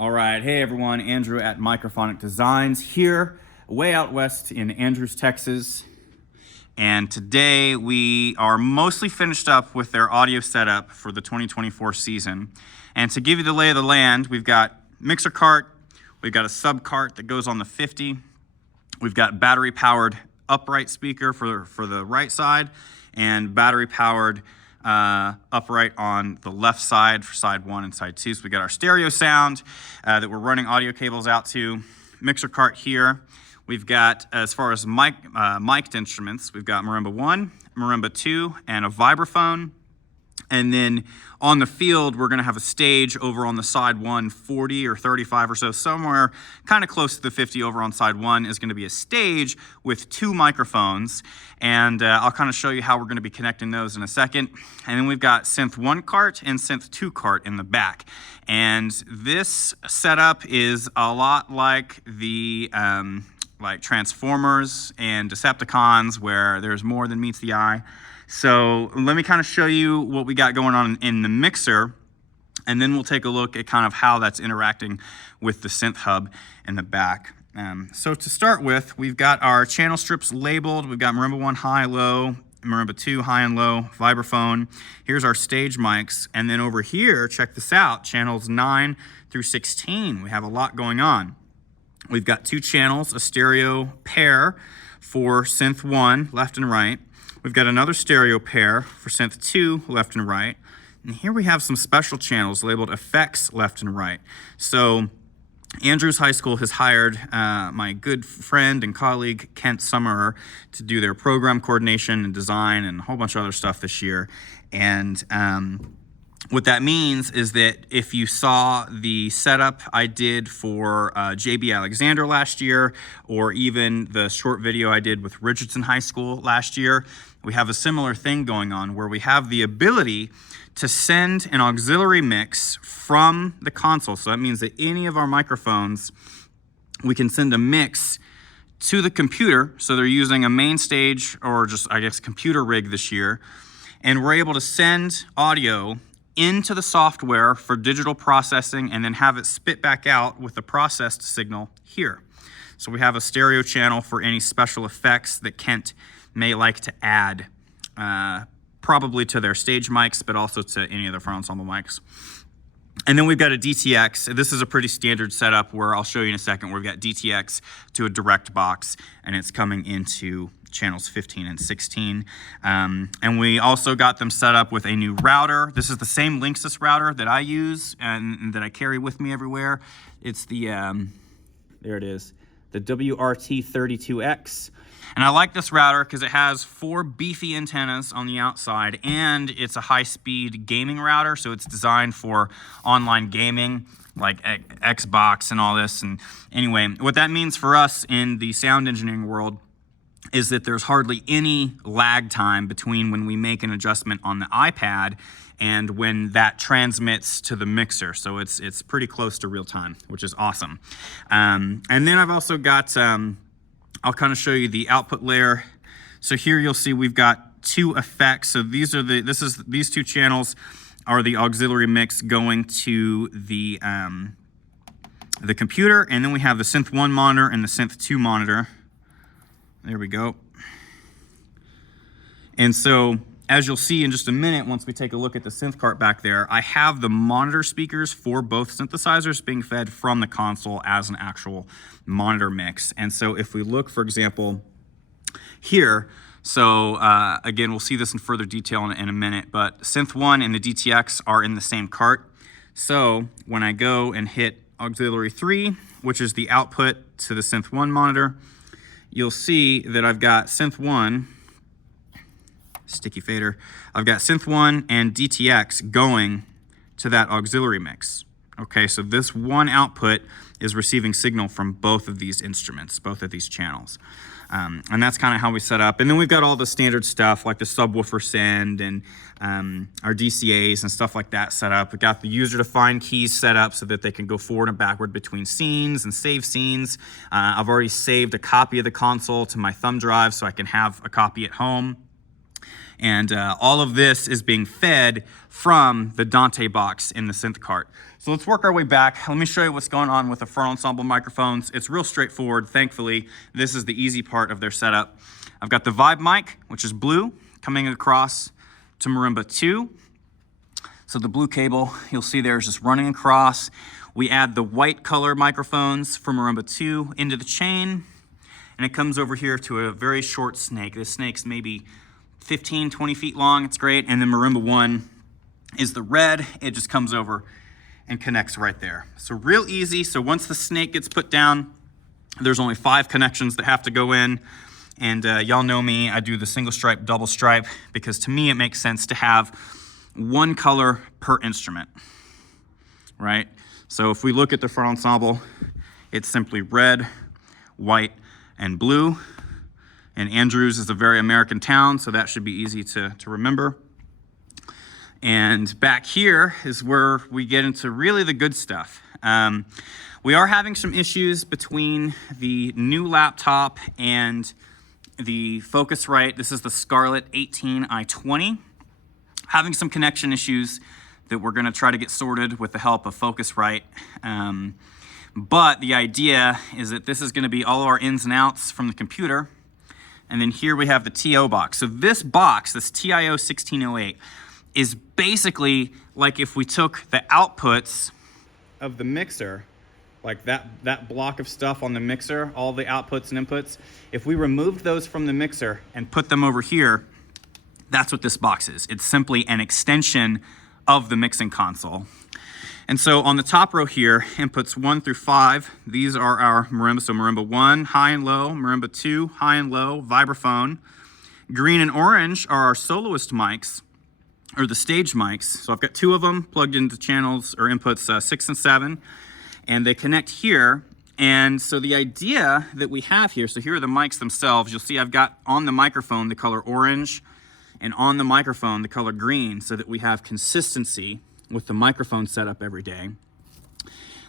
All right, hey everyone, Andrew at Microphonic Designs here, way out west in Andrews, Texas. And today we are mostly finished up with their audio setup for the 2024 season. And to give you the lay of the land, we've got mixer cart, we've got a sub cart that goes on the 50, we've got battery powered upright speaker for the right side, and battery powered upright on the left side for side 1 and side 2. So we got our stereo sound that we're running audio cables out to. Mixer cart here. We've got, as far as mic'd instruments, we've got marimba 1, marimba 2, and a vibraphone. And then on the field, we're gonna have a stage over on the side 1, 40 or 35 or so, somewhere kind of close to the 50 over on side 1 is gonna be a stage with 2 microphones. And I'll kind of show you how we're gonna be connecting those in a second. And then we've got synth 1 cart and synth 2 cart in the back. And this setup is a lot like the like Transformers and Decepticons, where there's more than meets the eye. So let me kind of show you what we got going on in the mixer, and then we'll take a look at kind of how that's interacting with the synth hub in the back. So to start with, we've got our channel strips labeled. We've got marimba 1 high, low, marimba 2 high and low, vibraphone. Here's our stage mics. And then over here, check this out, channels 9 through 16. We have a lot going on. We've got 2 channels, a stereo pair for synth 1, left and right. We've got another stereo pair for synth 2, left and right. And here we have some special channels labeled effects, left and right. So Andrews High School has hired my good friend and colleague, Kent Summerer, to do their program coordination and design and a whole bunch of other stuff this year. And what that means is that if you saw the setup I did for JB Alexander last year, or even the short video I did with Richardson High School last year, we have a similar thing going on where we have the ability to send an auxiliary mix from the console. So that means that any of our microphones, we can send a mix to the computer. So they're using a main stage or just, I guess, computer rig this year. And we're able to send audio into the software for digital processing and then have it spit back out with the processed signal here. So we have a stereo channel for any special effects that Kent may like to add, probably to their stage mics, but also to any of the front ensemble mics. And then we've got a DTX. This is a pretty standard setup where I'll show you in a second, where we've got DTX to a direct box, and it's coming into channels 15 and 16. And we also got them set up with a new router. This is the same Linksys router that I use and that I carry with me everywhere. It's the, there it is, the WRT32X. And I like this router because it has 4 beefy antennas on the outside, and it's a high-speed gaming router, so it's designed for online gaming, like Xbox and all this. And anyway, what that means for us in the sound engineering world is that there's hardly any lag time between when we make an adjustment on the iPad and when that transmits to the mixer. So it's pretty close to real time, which is awesome. And then I've also got, I'll kind of show you the output layer. So here you'll see we've got 2 effects. So these are these 2 channels are the auxiliary mix going to the computer, and then we have the synth 1 monitor and the synth 2 monitor. There we go. And so, as you'll see in just a minute, once we take a look at the synth cart back there, I have the monitor speakers for both synthesizers being fed from the console as an actual monitor mix. And so if we look, for example, here, so again, we'll see this in further detail in a minute, but synth 1 and the DTX are in the same cart. So when I go and hit auxiliary 3, which is the output to the synth 1 monitor, you'll see that I've got synth 1, sticky fader, I've got synth 1 and DTX going to that auxiliary mix. Okay, so this one output is receiving signal from both of these instruments, both of these channels. And that's kind of how we set up. And then we've got all the standard stuff like the subwoofer send and our DCAs and stuff like that set up. We got the user-defined keys set up so that they can go forward and backward between scenes and save scenes. I've already saved a copy of the console to my thumb drive so I can have a copy at home. And all of this is being fed from the Dante box in the synth cart. So let's work our way back. Let me show you what's going on with the front ensemble microphones. It's real straightforward, thankfully. This is the easy part of their setup. I've got the Vibe mic, which is blue, coming across to marimba 2. So the blue cable, you'll see there, is just running across. We add the white color microphones from marimba 2 into the chain, and it comes over here to a very short snake. This snake's maybe 15, 20 feet long. It's great. And then marimba 1 is the red. It just comes over and connects right there. So real easy. So once the snake gets put down, there's only 5 connections that have to go in. And y'all know me, I do the single stripe, double stripe, because to me it makes sense to have one color per instrument, right? So if we look at the front ensemble, it's simply red, white, and blue. And Andrews is a very American town, so that should be easy to remember. And back here is where we get into really the good stuff. We are having some issues between the new laptop and the Focusrite. This is the Scarlett 18i20. Having some connection issues that we're gonna try to get sorted with the help of Focusrite. But the idea is that this is gonna be all of our ins and outs from the computer. And then here we have the TO box. So this box, this TIO 1608, is basically like if we took the outputs of the mixer, like that block of stuff on the mixer, all the outputs and inputs, if we removed those from the mixer and put them over here, that's what this box is. It's simply an extension of the mixing console. And so on the top row here, inputs 1 through 5, these are our marimba. So marimba 1, high and low, marimba 2, high and low, vibraphone. Green and orange are our soloist mics, or the stage mics. So I've got 2 of them plugged into channels or inputs 6 and 7, and they connect here. And so the idea that we have here, so here are the mics themselves. You'll see I've got on the microphone the color orange and on the microphone the color green, so that we have consistency with the microphone setup every day.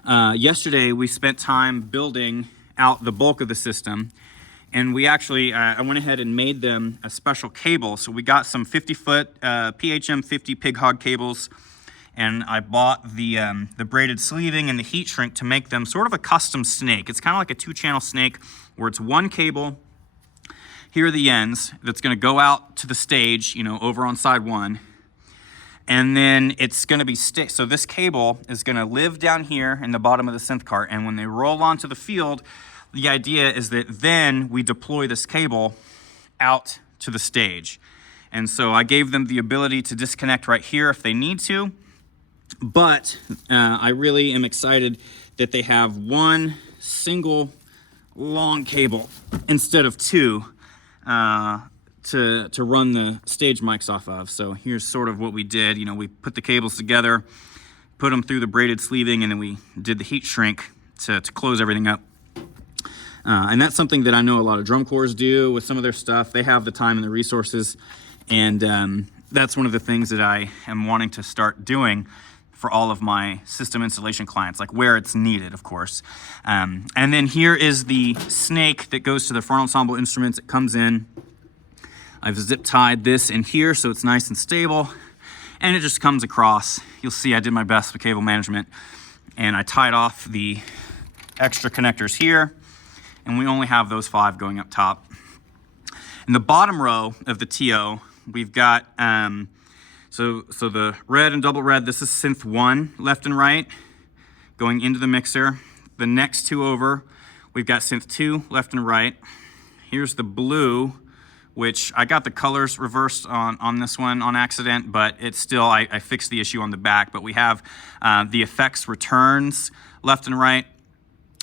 Yesterday we spent time building out the bulk of the system, and we actually, I went ahead and made them a special cable. So we got some 50-foot PHM 50 pig hog cables, and I bought the braided sleeving and the heat shrink to make them sort of a custom snake. It's kind of like a 2-channel snake where it's one cable. Here are the ends that's gonna go out to the stage, you know, over on side 1. And then it's gonna be so this cable is gonna live down here in the bottom of the synth cart, and when they roll onto the field, the idea is that then we deploy this cable out to the stage. And so I gave them the ability to disconnect right here if they need to, but I really am excited that they have one single long cable instead of 2 to run the stage mics off of. So here's sort of what we did. You know, we put the cables together, put them through the braided sleeving, and then we did the heat shrink to close everything up. And that's something that I know a lot of drum corps do with some of their stuff. They have the time and the resources, and that's one of the things that I am wanting to start doing for all of my system installation clients, like where it's needed, of course. And then here is the snake that goes to the front ensemble instruments. It comes in. I've zip tied this in here so it's nice and stable, and it just comes across. You'll see I did my best with cable management, and I tied off the extra connectors here, and we only have those 5 going up top. In the bottom row of the TO, we've got, so the red and double red, this is synth 1, left and right, going into the mixer. The next 2 over, we've got synth 2, left and right. Here's the blue, which I got the colors reversed on this one on accident, but it's still, I fixed the issue on the back. But we have the effects returns left and right,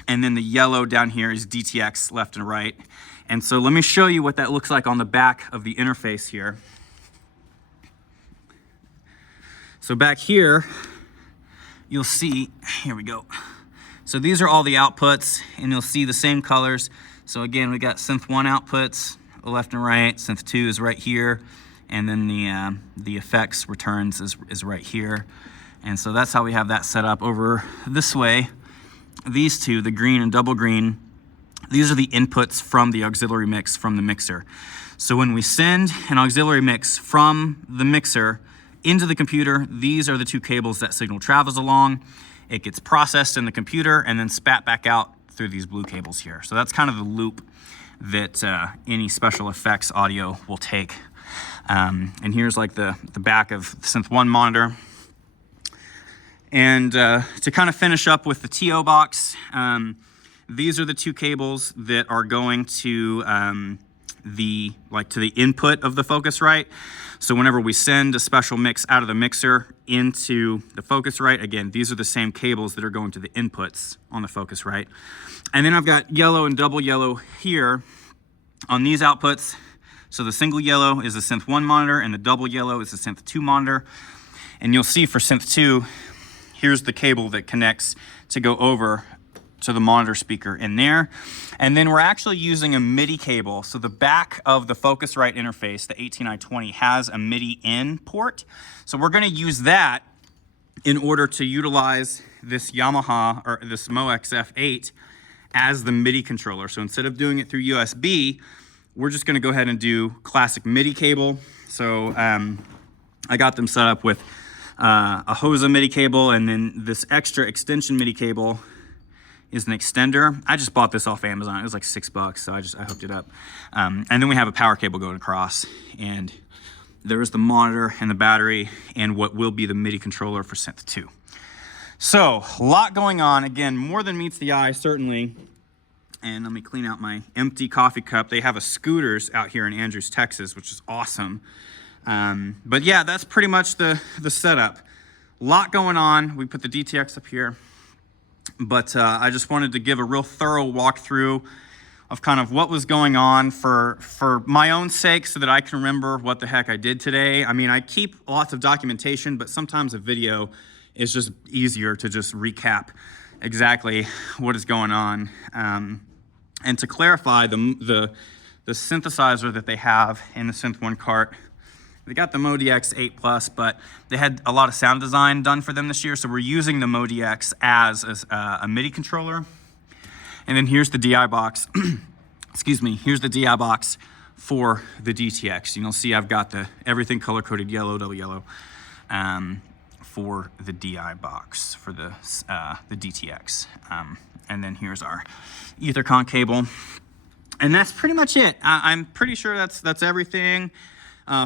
and then the yellow down here is DTX left and right. And so let me show you what that looks like on the back of the interface here. So back here, you'll see, here we go. So these are all the outputs, and you'll see the same colors. So again, we got synth 1 outputs, left and right. Synth 2 is right here, and then the effects returns is right here. And so that's how we have that set up. Over this way, these 2, the green and double green, these are the inputs from the auxiliary mix from the mixer. So when we send an auxiliary mix from the mixer into the computer, these are the two cables that signal travels along. It gets processed in the computer and then spat back out through these blue cables here. So that's kind of the loop that any special effects audio will take. And here's like the back of the Synth 1 monitor. And to kind of finish up with the TO box, these are the two cables that are going to the input of the Focusrite. So whenever we send a special mix out of the mixer into the Focusrite, again, these are the same cables that are going to the inputs on the Focusrite. And then I've got yellow and double yellow here on these outputs. So the single yellow is the Synth 1 monitor and the double yellow is the Synth 2 monitor. And you'll see for Synth 2, here's the cable that connects to go over to the monitor speaker in there. And then we're actually using a MIDI cable. So the back of the Focusrite interface, the 18i20, has a MIDI in port. So we're gonna use that in order to utilize this Yamaha, or this MoXF8 as the MIDI controller. So instead of doing it through USB, we're just gonna go ahead and do classic MIDI cable. So I got them set up with a HOSA MIDI cable, and then this extra extension MIDI cable is an extender. I just bought this off Amazon. It was like $6, so I hooked it up. And then we have a power cable going across, and there's the monitor and the battery and what will be the MIDI controller for Synth 2. So, a lot going on. Again, more than meets the eye, certainly. And let me clean out my empty coffee cup. They have a scooters out here in Andrews, Texas, which is awesome. But yeah, that's pretty much the setup. A lot going on. We put the DTX up here. But I just wanted to give a real thorough walkthrough of kind of what was going on for my own sake, so that I can remember what the heck I did today. I mean, I keep lots of documentation, but sometimes a video is just easier to just recap exactly what is going on. And to clarify, the synthesizer that they have in the Synth 1 cart, they got the MoDX 8 Plus, but they had a lot of sound design done for them this year, so we're using the MoDX as a MIDI controller. And then here's the DI box. Excuse me, here's the DI box for the DTX. And you'll see I've got everything color-coded yellow, double yellow, for the DI box, for the DTX. And then here's our Ethercon cable. And that's pretty much it. I'm pretty sure that's everything.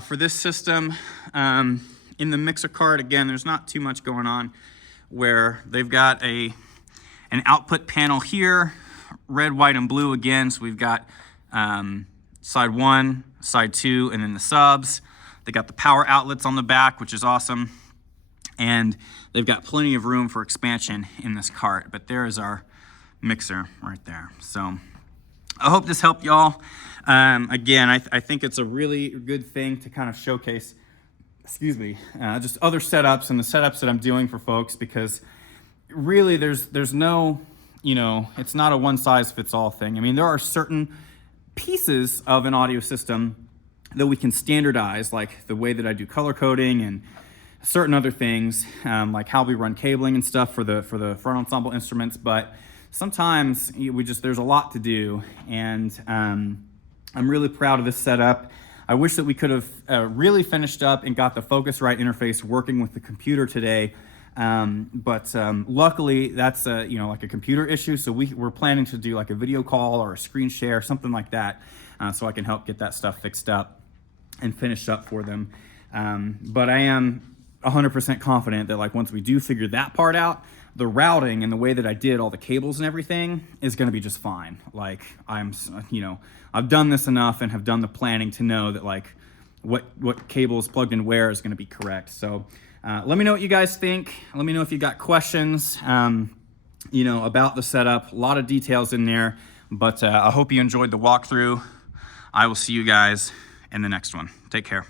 For this system. In the mixer card, again, there's not too much going on, where they've got an output panel here, red, white, and blue again. So we've got side 1, side 2, and then the subs. They got the power outlets on the back, which is awesome. And they've got plenty of room for expansion in this cart. But there is our mixer right there. So I hope this helped y'all. Again, I think it's a really good thing to kind of showcase, just other setups and the setups that I'm doing for folks, because really there's no, it's not a one-size-fits-all thing. I mean, there are certain pieces of an audio system that we can standardize, like the way that I do color coding and certain other things, like how we run cabling and stuff for the front ensemble instruments. But sometimes there's a lot to do, and I'm really proud of this setup. I wish that we could have really finished up and got the Focusrite interface working with the computer today. But luckily that's like a computer issue. So we're planning to do like a video call or a screen share, something like that, so I can help get that stuff fixed up and finished up for them. But I am 100% confident that like once we do figure that part out, the routing and the way that I did all the cables and everything is going to be just fine. Like I've done this enough and have done the planning to know that like what cables plugged in where is going to be correct. So let me know what you guys think. Let me know if you got questions, about the setup. A lot of details in there, but I hope you enjoyed the walkthrough. I will see you guys in the next one. Take care.